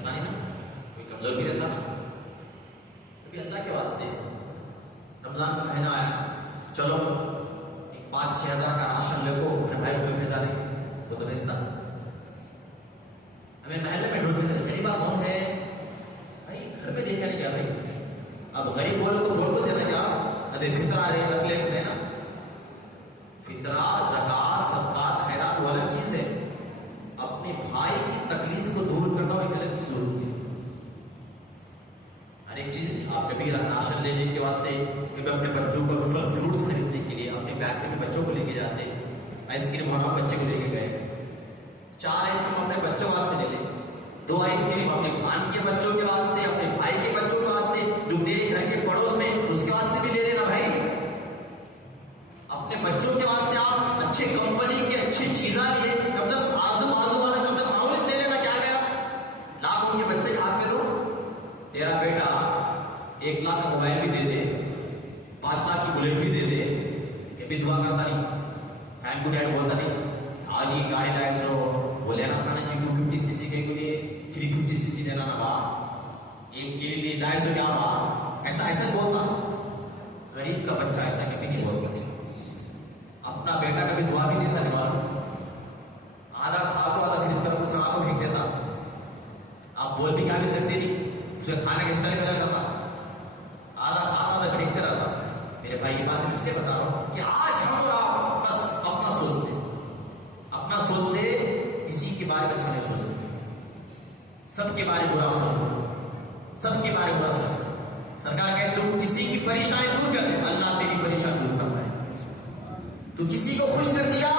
पता नहीं ना, कोई कमजोर भी रहता ना। कभी अल्लाह के वास्ते रमजान का महीना आया, चलो एक 5-6 हज़ार का राशन ले को अपने भाई को भेजा दे, वो तो भेजता। हमें महल्ले में ढूंढते थे, गरीबा कौन है भाई, घर पे देखा नहीं क्या भाई, अब गरीब बोलो तो बोल को देना क्या, अरे फितरा रहे रख ले ना। फितरा, ज़कात, सदकात, खैरात वो अलग चीज है, अपने भाई की तकलीफ को दूर करना एक अलग चीज होती है। हर एक चीज आप कभी राशन लेने के वास्ते, कभी अपने बच्चों को फ्रूट्स खरीदने के लिए अपने बैग में बच्चों को लेके जाते, आइसक्रीम वाला बच्चे को लेके गए, 4 आइसक्रीम अपने बच्चों वास्ते ले ले, 2 आइसक्रीम अपने खान के बच्चों के वास्ते, अपने भाई के बच्चों के वास्ते, जो तेरे घर के पड़ोस में उसके वास्ते भी ले लेना भाई। अपने बच्चों के वास्ते आप अच्छे कंपनी की अच्छी चीजा लिए, कम से कम आजू बाजू वाला कम से कम माहौल ले लेना, क्या गया, लाख उनके बच्चे के हाथ में दो। तेरा बेटा 1 लाख का मोबाइल भी दे दे, 5 लाख की बुलेट भी दे दे, ये भी दुआ करता नहीं, थैंक यू डैड बोलता नहीं, आज ही गाड़ी लाए सो वो लेना था ना, 250 सीसी के लिए 350 सीसी लेना ना बा, एक के लिए 250 क्या बा, ऐसा बोलता। गरीब का बच्चा ऐसा कभी नहीं बोलता, अपना बेटा कभी दुआ भी देता नहीं मालूम, आधा खा को आधा फ्रिज पर सड़ा को फेंक देता, आप बोल भी क्या भी सकते नहीं, उसे खाने के स्टाइल में करता, आधा खा आधा फेंकते रहता। मेरे भाई ये बात मैं इसलिए बता रहा हूं कि आज हम और आप बस अपना सोचते, किसी के बारे में अच्छा नहीं सोचते, सबके बारे में बुरा सोचते, सबके बारे में बुरा सोचते। सरकार कहते तुम किसी की परेशानी दूर कर दे, अल्लाह तेरी परेशानी दूर करता है। तो किसी को खुश कर दिया,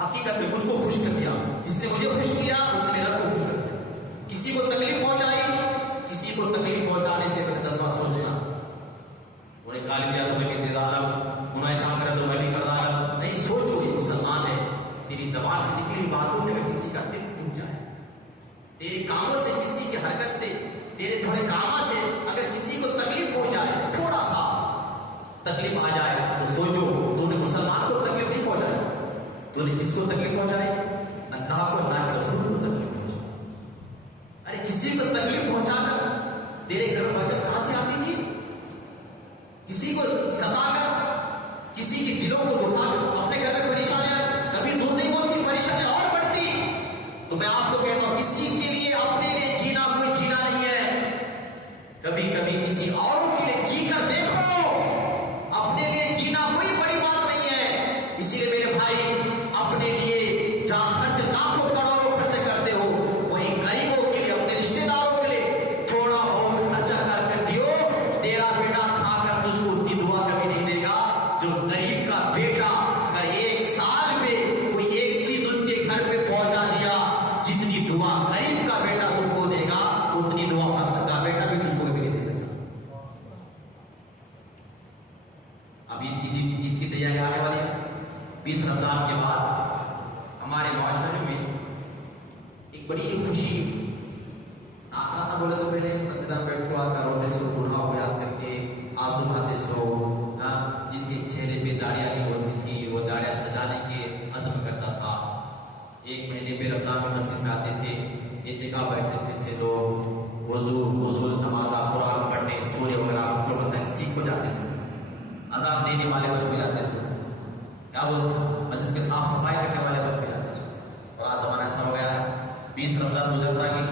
हकीकत में मुझको खुश कर दिया, जिसने मुझे खुश किया उसने मेरा को खुश कर दिया। किसी को तकलीफ पहुंचाई, किसी को तकलीफ पहुंचाने से पहले 10 बार सोचना, उन्हें गाली दिया तो मैं कितने डालम, उन्हें ऐसा करे तो मैं भी कर डालम, नहीं सोचो ये मुसलमान है, तेरी जबान से निकली बातों से अगर किसी का दिल टूट जाए, तेरे कामों से, किसी की हरकत से, तेरे थोड़े कामों से अगर किसी को तकलीफ हो जाए, थोड़ा सा तकलीफ आ जाए, तो सोचो तूने मुसलमान को तकलीफ नहीं पहुंचाई, तूने किसको तकलीफ पहुंचाई, अल्लाह को, अल्लाह के रसूल को तकलीफ पहुंचाई। अरे किसी को तकलीफ पहुंचाकर तेरे घर में बरकत कहां से आती थी, किसी को सताकर, किसी के दिलों को दुखाकर अपने घर में परेशानियां कभी दूर नहीं होती, परेशानियां और बढ़ती। तो मैं आपको कहता हूं किसी के लिए अपने लिए जीना कोई जीना नहीं है, कभी कभी किसी और के लिए जीकर देखो, अपने लिए जीना कोई बड़ी बात नहीं है। इसीलिए मेरे भाई अपने लिए जहां खर्च लाखों करोड़ों खर्च करते हो, वहीं गरीबों के लिए, अपने रिश्तेदारों के लिए थोड़ा बहुत खर्चा कर दियो, तेरा बेटा खाकर तुझको उतनी दुआ कभी नहीं देगा जो गरीब का बेटा अगर 1 साल में कोई एक चीज उनके घर पे पहुंचा दिया, जितनी दुआ गरीब का बेटा तुमको देगा उतनी दुआ फंस का बेटा भी तुझको कभी नहीं दे सकता। अब ईद की तैयारी आने वाली है, 20 रमजान के बाद हमारे माशरे में एक बड़ी खुशी आखिरत में बोले तो पहले मस्जिद बैठ को आकर रोते सो, गुनाह को याद करके आंसू बहाते सो, जिनके चेहरे पे दाढ़ियां नहीं होती थी वो दाढ़ियां सजाने के अज़्म करता था। 1 महीने पे रमजान में मस्जिद में आते थे, इत्तिकाफ बैठते थे लोग, वजू गुस्ल नमाज कुरान पढ़ने, सूर्य वगैरह मसलों मसाइल सीख को जाते थे, अज़ान देने वाले बन को जाते थे, क्या बोलते मस्जिद के साफ सफाई करने वाले बन को जाते थे। और आज जमाना ऐसा हो गया, 20 रमजान गुजरता कि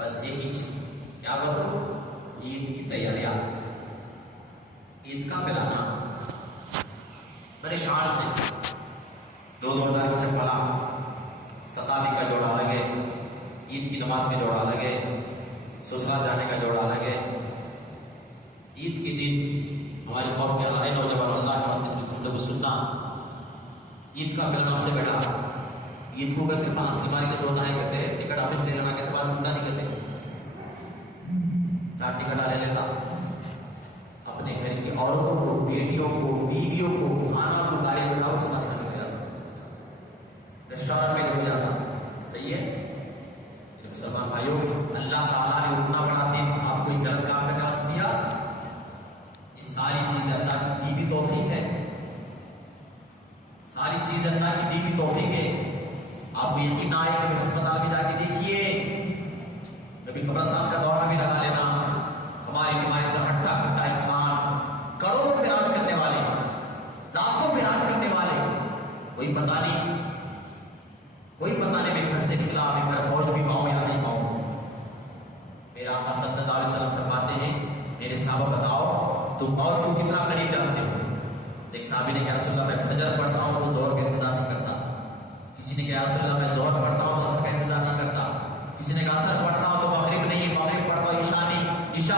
बस एक ही चीज, क्या बोलते ईद की तैयारियां, ईद का पिलाना बड़े शान से, 2-2 हज़ार की चप्पला, सतावी का जोड़ा लगे, ईद की नमाज के जोड़ा लगे, ससुराल जाने का जोड़ा लगे। ईद के दिन हमारे कौम के आए नौजवान अल्लाह के वास्ते की गुफ्तगू सुनना, ईद का पिलाना से बेटा, ईद को कहते फांस की मारी के जोड़ना है, कहते टिकट ऑफिस ले लेना, कहते बाहर मिलता नहीं, कहते 4 टिकट ले लेता, अपने घर की औरतों को, बेटियों को, बीवियों को, खाना को गाड़ी में लाओ सुना देना लग जाता, रेस्टोरेंट में लेके जाना, सही है। मुसलमान भाइयों, अल्लाह ताला ने उतना बड़ा दिन आपको एक गलत काम करने वास्ते दिया, ये सारी चीज अल्लाह की दी हुई तौफीक है, सारी चीज अल्लाह की दी हुई तौफीक है। आपको यकीन ना आए, कभी अस्पताल में जाके देखिए, पता नहीं, कोई पता नहीं मैं घर से निकला, मैं घर पहुंच भी पाऊं या नहीं पाऊं। मेरा आका सल्लल्लाहु अलैहि वसल्लम फरमाते हैं, मेरे साहबा बताओ तुम मौत को कितना करीब जानते हो? एक साहबी ने कहा, रसूलल्लाह मैं फजर पढ़ता हूं तो जोहर का इंतजार नहीं करता। किसी ने कहा, रसूलल्लाह मैं जोहर पढ़ता हूं तो असर का इंतजार नहीं करता। किसी ने कहा, असर पढ़ता हूं तो मगरिब नहीं, मगरिब पढ़ता हूं ईशा नहीं, ईशा